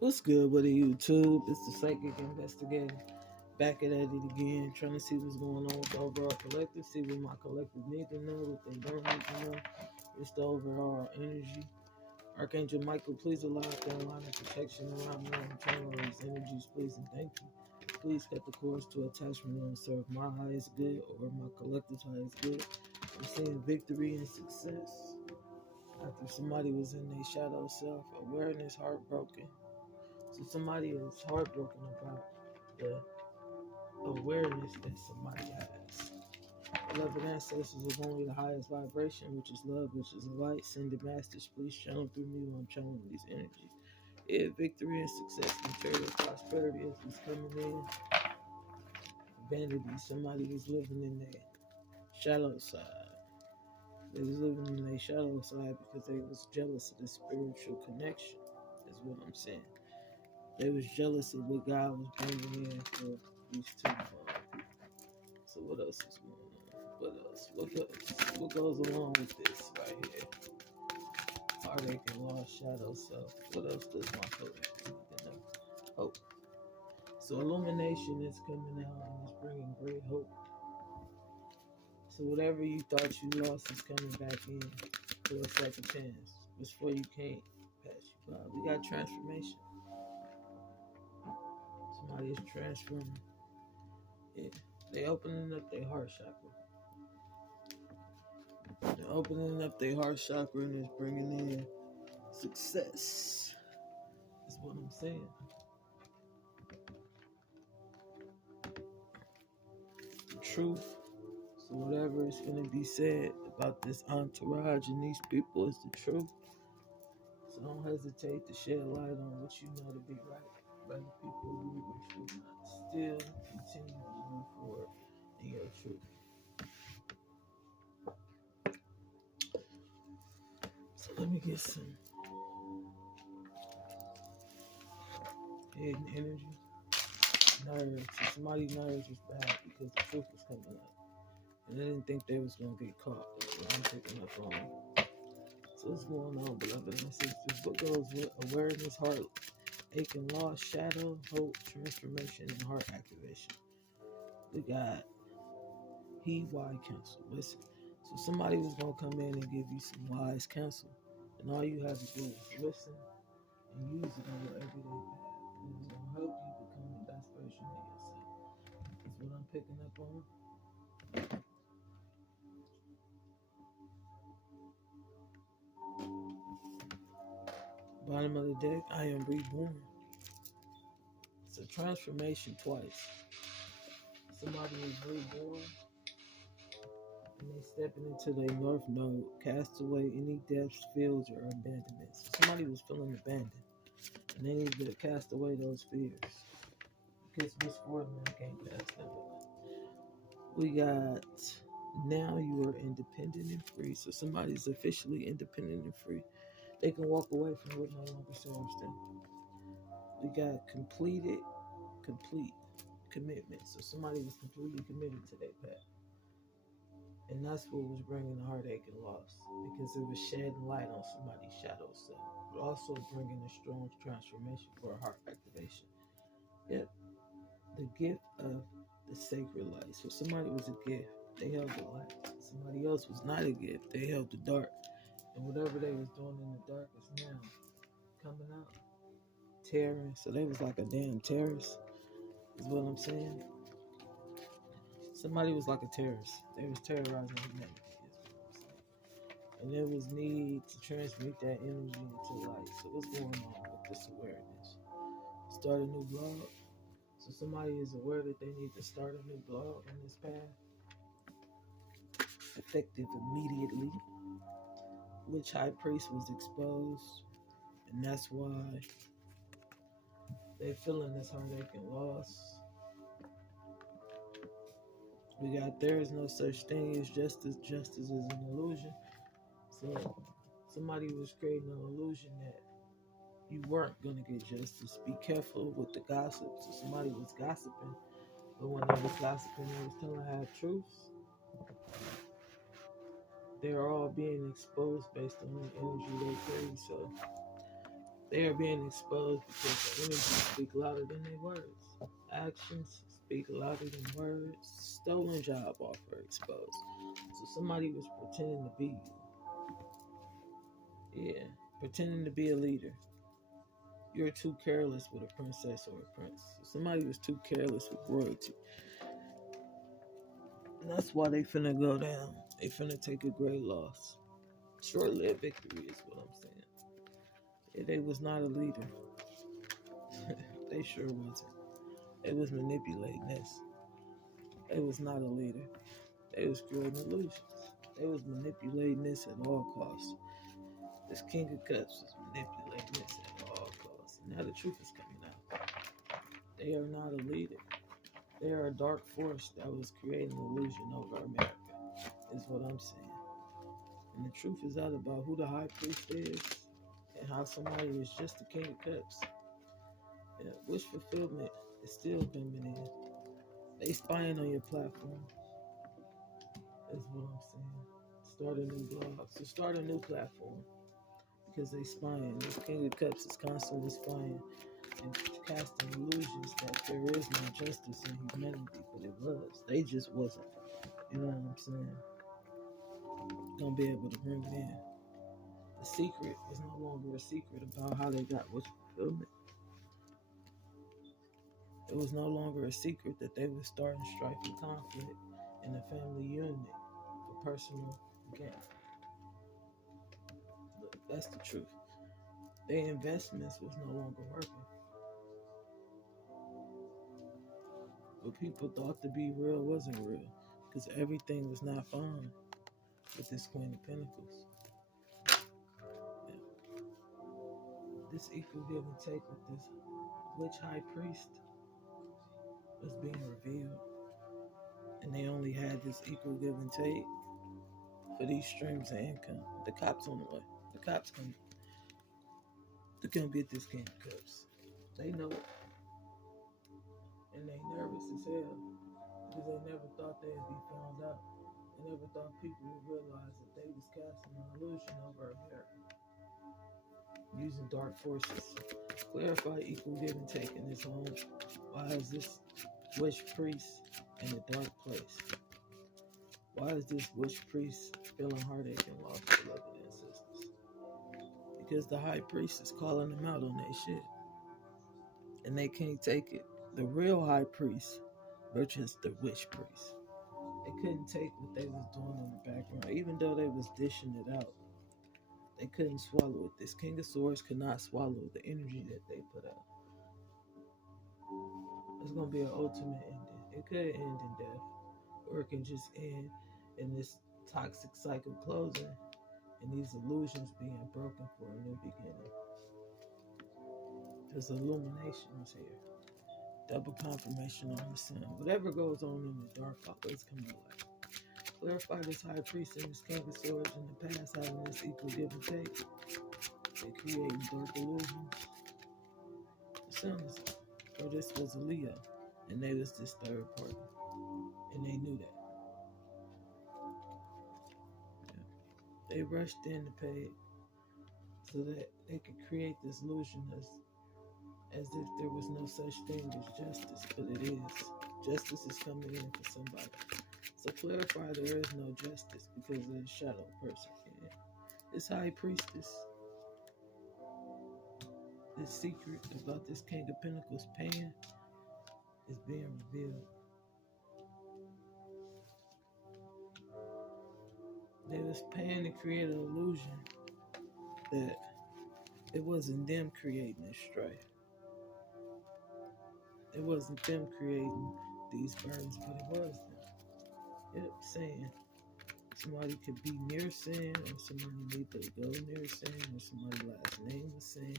What's good with it, YouTube? It's the Psychic Investigator. Back at it again, trying to see what's going on with the overall collective, see what my collective need to know, what they don't need to know. It's the overall energy. Archangel Michael, please allow that line of protection around me and channel these energies, please and thank you. Please cut the cords to attachment and serve my highest good or my collective's highest good. I'm seeing victory and success. After somebody was in their shadow self, awareness, heartbroken. So somebody is heartbroken about the awareness that somebody has. Beloved ancestors of only the highest vibration, which is love, which is light. Send the masters, please channel through me while I'm channeling these energies. Yeah, victory and success, material prosperity is coming in. Vanity, somebody was living in their shadow side. They was living in their shadow side because they was jealous of the spiritual connection, is what I'm saying. They was jealous of what God was bringing in for these two people. So what else is going on? What else? What goes along with this right here? Heartache and lost shadow self. What else does my collective need to know? Hope. So illumination is coming out and it's bringing great hope. So whatever you thought you lost is coming back in for a second chance. Before you can't pass you by. We got transformation. Somebody is transforming. Yeah. They opening up their heart chakra. They're opening up their heart chakra and it's bringing in success. That's what I'm saying. The truth. So whatever is going to be said about this entourage and these people is the truth. So don't hesitate to shed light on what you know to be right by the people who wish you not. Still continue to move forward in your truth. So let me get some hidden energy. Nerves. So somebody's nerves was bad because the truth was coming up. And they didn't think they was going to get caught. So I'm picking up on it. So what's going on, beloved ancestors? What goes with awareness, heart, aching, loss, shadow, hope, transformation, and heart activation? We got wise counsel. Listen. So somebody was going to come in and give you some wise counsel. And all you have to do is listen and use it in your everyday path. And it's going to help you become the best version of yourself. That's what I'm picking up on. Bottom of the deck, I am reborn. It's a transformation twice. Somebody is reborn and they stepping into their north node, cast away any deaths, fields, or abandonments. Somebody was feeling abandoned and they need to cast away those fears. Because what's for them, I can't pass them away. We got now you are independent and free. So somebody's officially independent and free. They can walk away from what no longer serves them. We got complete commitment. So somebody was completely committed to their path. And that's what was bringing the heartache and loss because it was shedding light on somebody's shadow self, but also bringing a strong transformation for a heart activation. Yep, the gift of the sacred light. So somebody was a gift, they held the light. Somebody else was not a gift, they held the dark. And whatever they was doing in the dark is now coming out, tearing. So they was like a damn terrorist, is what I'm saying. Somebody was like a terrorist. They was terrorizing humanity, is what I'm saying. And there was need to transmute that energy into light. So what's going on with this awareness? Start a new blog. So somebody is aware that they need to start a new blog on this path. Effective immediately. Which high priest was exposed. And that's why they're feeling this heartache and loss. We got there is no such thing as justice. Justice is an illusion. So somebody was creating an illusion that you weren't gonna get justice. Be careful with the gossip. So somebody was gossiping, but when they was gossiping, they was telling half truths. They're all being exposed based on the energy they carry. So They are being exposed because the energy speak louder than their words. Actions speak louder than words. Stolen job offer exposed. So somebody was pretending to be you. Yeah, pretending to be a leader. You're too careless with a princess or a prince. So somebody was too careless with royalty. And that's why they finna go down. They finna take a great loss. Short-lived victory is what I'm saying. Yeah, they was not a leader. They sure wasn't. They was manipulating this. They was not a leader. They was creating illusions. They was manipulating this at all costs. This King of Cups was manipulating this at all costs. Now the truth is coming out. They are not a leader. They are a dark force that was creating illusion over America, is what I'm saying. And the truth is out about who the high priest is and how somebody is just the King of Cups. Yeah, wish fulfillment is still coming in. They spying on your platform. That's what I'm saying. Start a new blog. So start a new platform because they spying. This King of Cups is constantly spying and casting illusions that there is no justice in humanity, but it was. They just wasn't. You know what I'm saying? Gonna be able to bring it in. The secret is no longer a secret about how they got wish fulfillment. It was no longer a secret that they were starting strife and conflict in the family unit for personal gain. Look, that's the truth. Their investments was no longer working. What people thought to be real wasn't real because everything was not fine with this Queen of Pentacles. Yeah. This equal give and take with this witch high priest was being revealed. And they only had this equal give and take for these streams of income. The cops on the way. The cops come. They're gonna get this King of Cups. They know it. And they nervous as hell because they never thought they'd be found out. They never thought people would realize that they was casting an illusion over America using dark forces. Clarify equal give and take in this home. Why is this witch priest in a dark place? Why is this witch priest feeling heartache and loss of beloved ancestors? Because the high priest is calling them out on their shit. And they can't take it. The real high priest versus the witch priest. They couldn't take what they was doing in the background, even though they was dishing it out. They couldn't swallow it. This King of Swords could not swallow the energy that they put out. It's gonna be an ultimate ending. It could end in death, or it can just end in this toxic cycle closing and these illusions being broken for a new beginning. There's illuminations here. Double confirmation on the sun. Whatever goes on in the dark always come to light. Clarify this high priest and this King of Swords in the past having this equal give and take. They creating dark illusions. The sun is up. Or this was a Leo. And they was this third party. And they knew that. Yeah. They rushed in to pay it so that they could create this illusion as if there was no such thing as justice, but it is. Justice is coming in for somebody. So clarify there is no justice because there's a shadow person. Yeah. This high priestess, this secret about this King of Pentacles paying is being revealed. They was paying to create an illusion that it wasn't them creating this strife. It wasn't them creating these burdens, but it was them. Yep, saying somebody could be near sin, or somebody need to go near sin, or somebody's last name was sin,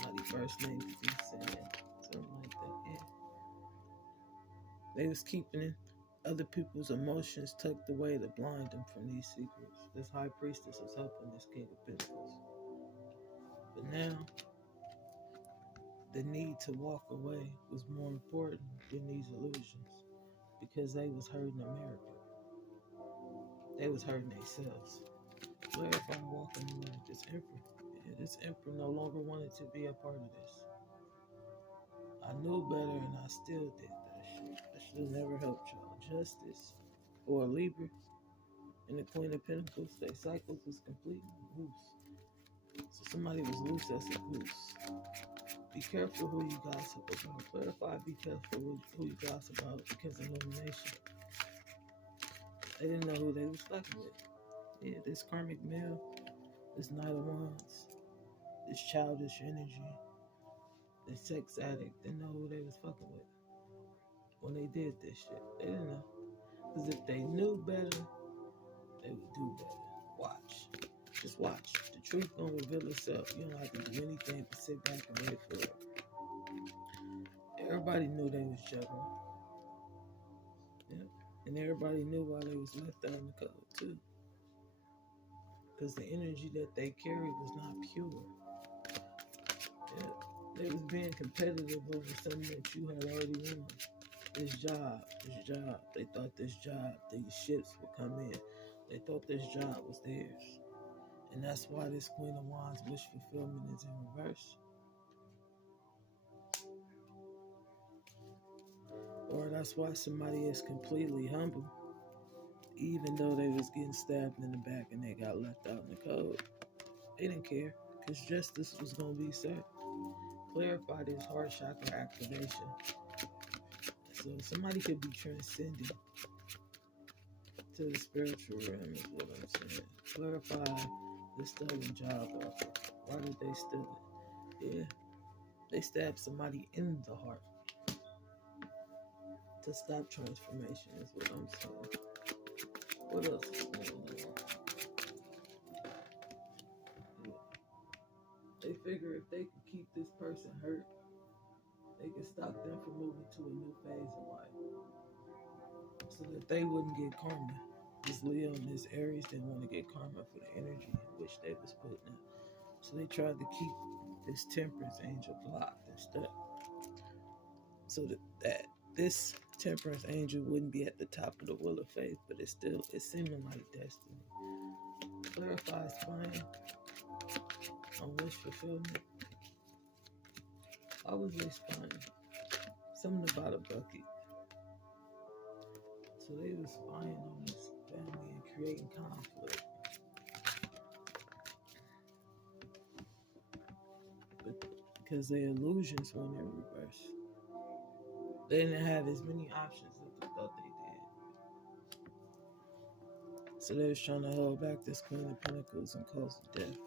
somebody's first name could be sin, something like that. Yeah. They was keeping other people's emotions tucked away to blind them from these secrets. This high priestess was helping this King of Pentacles. But now, the need to walk away was more important than these illusions because they was hurting America. They was hurting themselves. Clarify walking away with this emperor. Yeah. Yeah, this emperor no longer wanted to be a part of this. I knew better and I still did that shit. I should have never helped y'all. Justice or a Libra and the Queen of Pentacles, their cycle was completely loose. So somebody was loose as a goose. Be careful who you gossip about. Clarify, be careful who you gossip about because of illumination. They didn't know who they was fucking with. Yeah, this karmic male, this Knight of Wands, this childish energy, this sex addict, didn't know who they was fucking with when they did this shit. They didn't know. Because if they knew better, they would do better. Watch. Just watch. The truth gonna reveal itself. You don't have to do anything but sit back and wait for it. Everybody knew they was juggling. Yeah. And everybody knew why they was left out in the code too. Because the energy that they carried was not pure. Yeah. They was being competitive over something that you had already won. This job. They thought this job, these ships would come in. They thought this job was theirs. And that's why this Queen of Wands wish fulfillment is in reverse. Or that's why somebody is completely humble, even though they was getting stabbed in the back and they got left out in the cold. They didn't care, because justice was going to be served. Clarify this heart chakra activation. So somebody could be transcending to the spiritual realm is what I'm saying. Clarify the stolen job offer. Why did they steal it? Yeah, they stabbed somebody in the heart to stop transformation is what I'm saying. What else is going on? Yeah. They figure if they can keep this person hurt, they can stop them from moving to a new phase of life so that they wouldn't get karma. This Leo and this Aries didn't want to get karma for the energy in which they was putting in. So they tried to keep this temperance angel blocked and stuck so that this temperance angel wouldn't be at the top of the wheel of faith, but it's seeming like destiny. Clarify spine on wish fulfillment. Why was they spying? Something about a bucket. So they was spying on this family and creating conflict. But because their illusions went in reverse. They didn't have as many options as they thought they did. So they was trying to hold back this Queen of Pentacles and cause death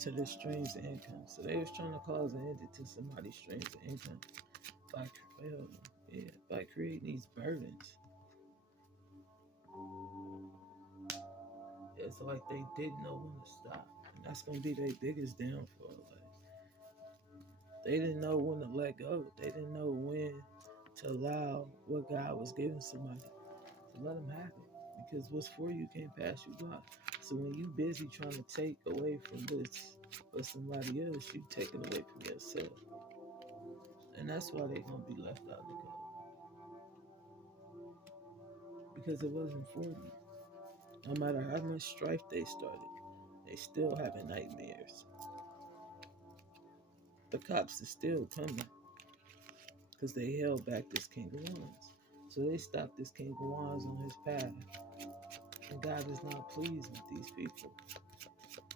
to their streams of income. So they was trying to cause an end to somebody's streams of income by creating these burdens. It's like they didn't know when to stop. And that's going to be their biggest downfall. They didn't know when to let go. They didn't know when to allow what God was giving somebody to let them have it. Because what's for you can't pass you by. So when you busy trying to take away from this or somebody else, you take it away from yourself. And that's why they're going to be left out in the cold. Because it wasn't for you. No matter how much strife they started, they still having nightmares. The cops are still coming because they held back this King of Wands. So they stopped this King of Wands on his path. And God is not pleased with these people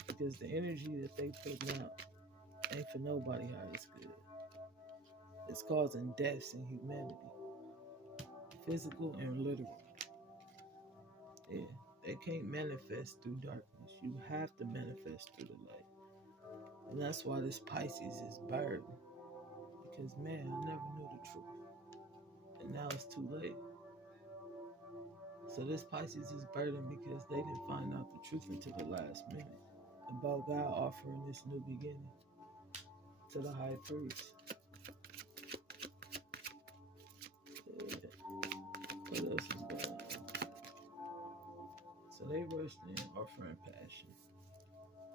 because the energy that they put out ain't for nobody highest good. It's causing deaths in humanity, physical and literal. Yeah, they can't manifest through darkness. You have to manifest through the light. And that's why this Pisces is burdened. Because, man, I never knew the truth. And now it's too late. So this Pisces is burdened because they didn't find out the truth until the last minute about God offering this new beginning to the high priest. Yeah. What else is going on? So they rushed in offering passion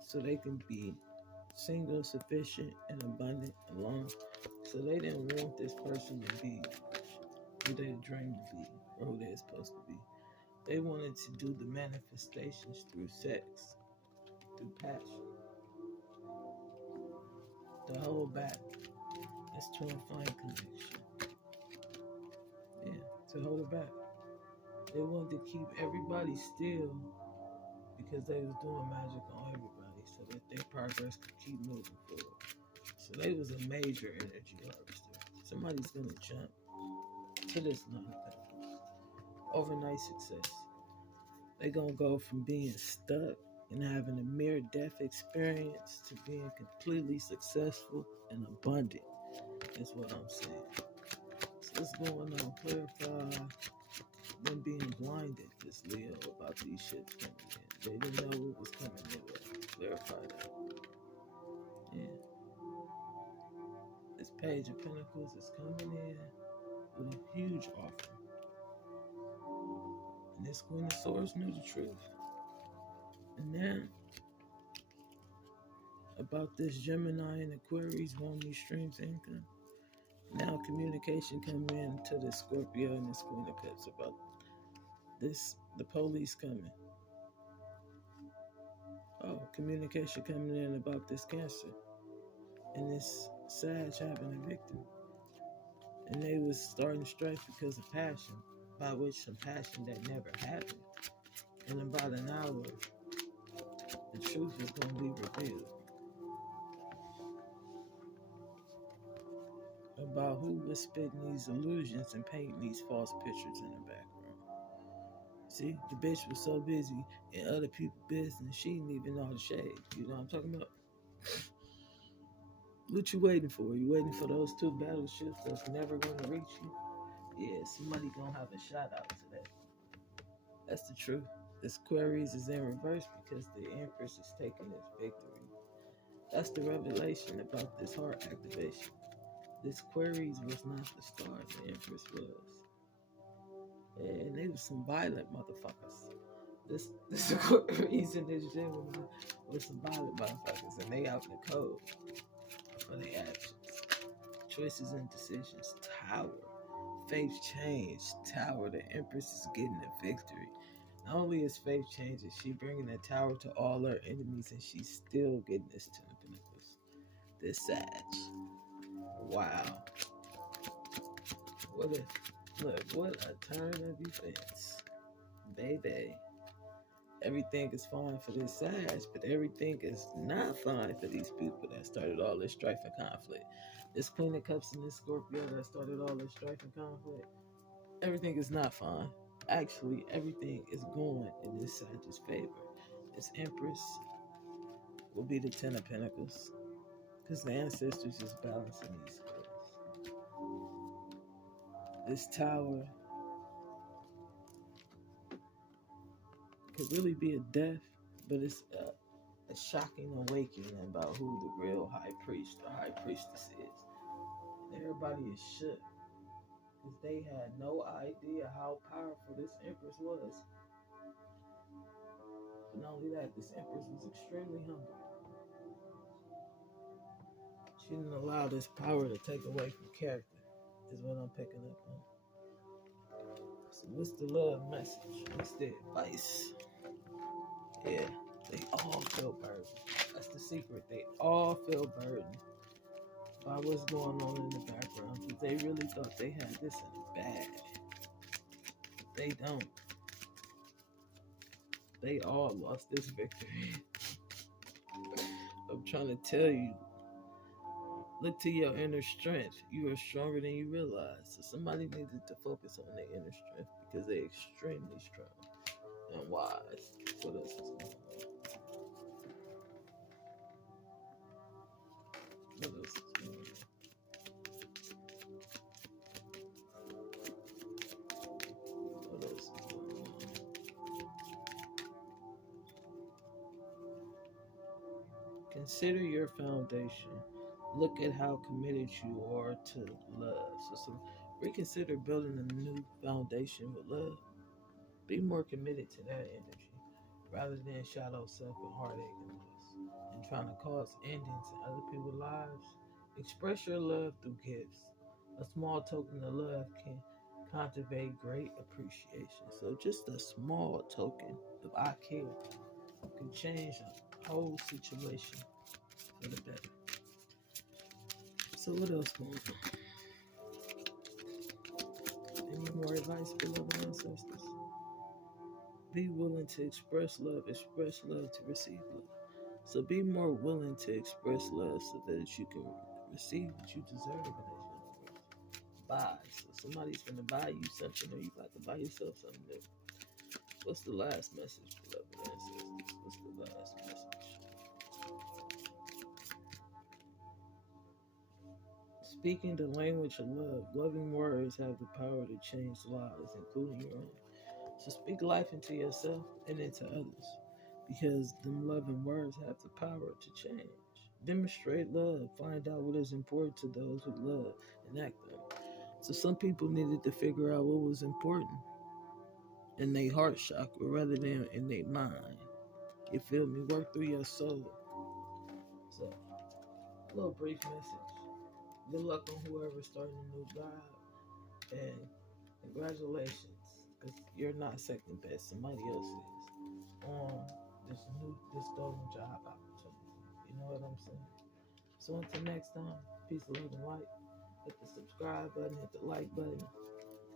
so they can be single, sufficient, and abundant alone. So they didn't want this person to be who they dreamed to be or who they're supposed to be. They wanted to do the manifestations through sex, through passion. to hold back. That's twin flame connection. Yeah, to hold it back. They wanted to keep everybody still because they was doing magic on everybody so that their progress could keep moving forward. So they was a major energy harvester. Somebody's gonna jump to this non-pentacles. Overnight success. They gonna go from being stuck and having a near death experience to being completely successful and abundant is what I'm saying. So what's going on? Clarify them being blinded, this Leo, about these ships coming in. They didn't know what was coming their way. Clarify that. Yeah. This Page of Pentacles is coming in with a huge offer. And this Queen of Swords knew the truth. And then, about this Gemini and Aquarius wanting these streams of income. Now communication coming in to the Scorpio and this Queen of Cups about this, the police coming. Oh, communication coming in about this Cancer and this Sag having a victim. And they was starting strife because of passion, by which some passion that never happened. In about an hour, the truth is going to be revealed about who was spitting these illusions and painting these false pictures in the background. See, the bitch was so busy in other people's business, she didn't even know the shade. You know what I'm talking about? What you waiting for? You waiting for those two battleships that's never going to reach you? Yeah, somebody going to have a shout out to that. That's the truth. This Aquarius is in reverse because the Empress is taking its victory. That's the revelation about this heart activation. This Aquarius was not the star, the Empress was. And they was some violent motherfuckers. This Aquarius and this Gemini was some violent motherfuckers, and they out in the code for their actions. Choices and decisions. Tower. Faith change. Tower. The Empress is getting a victory. Not only is faith changing, she bringing the tower to all her enemies, and she's still getting this Ten of Pentacles. This Sag. Wow. What a turn of events. Baby. Everything is fine for this Sag, but everything is not fine for these people that started all this strife and conflict. This Queen of Cups and this Scorpio that started all this strife and conflict. Everything is not fine. Actually, everything is going in this Sag's favor. This Empress will be the Ten of Pentacles because the ancestors is balancing these scales. This Tower could really be a death, but it's a shocking awakening about who the real high priest or high priestess is. And everybody is shook because they had no idea how powerful this Empress was. But not only that, this Empress was extremely humble. She didn't allow this power to take away from character, is what I'm picking up on. So what's the love message? What's the advice? Yeah, they all feel burdened. That's the secret. They all feel burdened by what's going on in the background because they really thought they had this in the bag. They don't. They all lost this victory. I'm trying to tell you, look to your inner strength. You are stronger than you realize. So somebody needed to focus on their inner strength because they're extremely strong and wise. What else is going on? What else is going on? What else is going on? Consider your foundation. Look at how committed you are to love. So reconsider building a new foundation with love. Be more committed to that energy rather than shadow self and heartache and loss and trying to cause endings in other people's lives. Express your love through gifts. A small token of love can cultivate great appreciation. So just a small token of I care can change a whole situation for the better. So what else going on? Any more advice, beloved ancestors? Be willing to express love to receive love. So be more willing to express love so that you can receive what you deserve in this universe. Buy. So somebody's gonna buy you something, or you got to buy yourself something new. What's the last message, beloved ancestors? What's the last message? Speaking the language of love, loving words have the power to change lives, including your own. So speak life into yourself and into others, because them loving words have the power to change. Demonstrate love. Find out what is important to those who love and act on it. So some people needed to figure out what was important in their heart chakra rather than in their mind. You feel me? Work through your soul. So, a little brief message. Good luck on whoever's starting a new job, and congratulations, because you're not second best. Somebody else is on this golden job opportunity. You know what I'm saying? So until next time, peace, love, and light. Hit the subscribe button, hit the like button.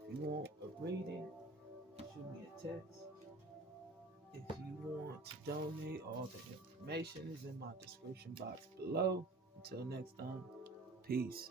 If you want a reading, shoot me a text. If you want to donate, all the information is in my description box below. Until next time, peace.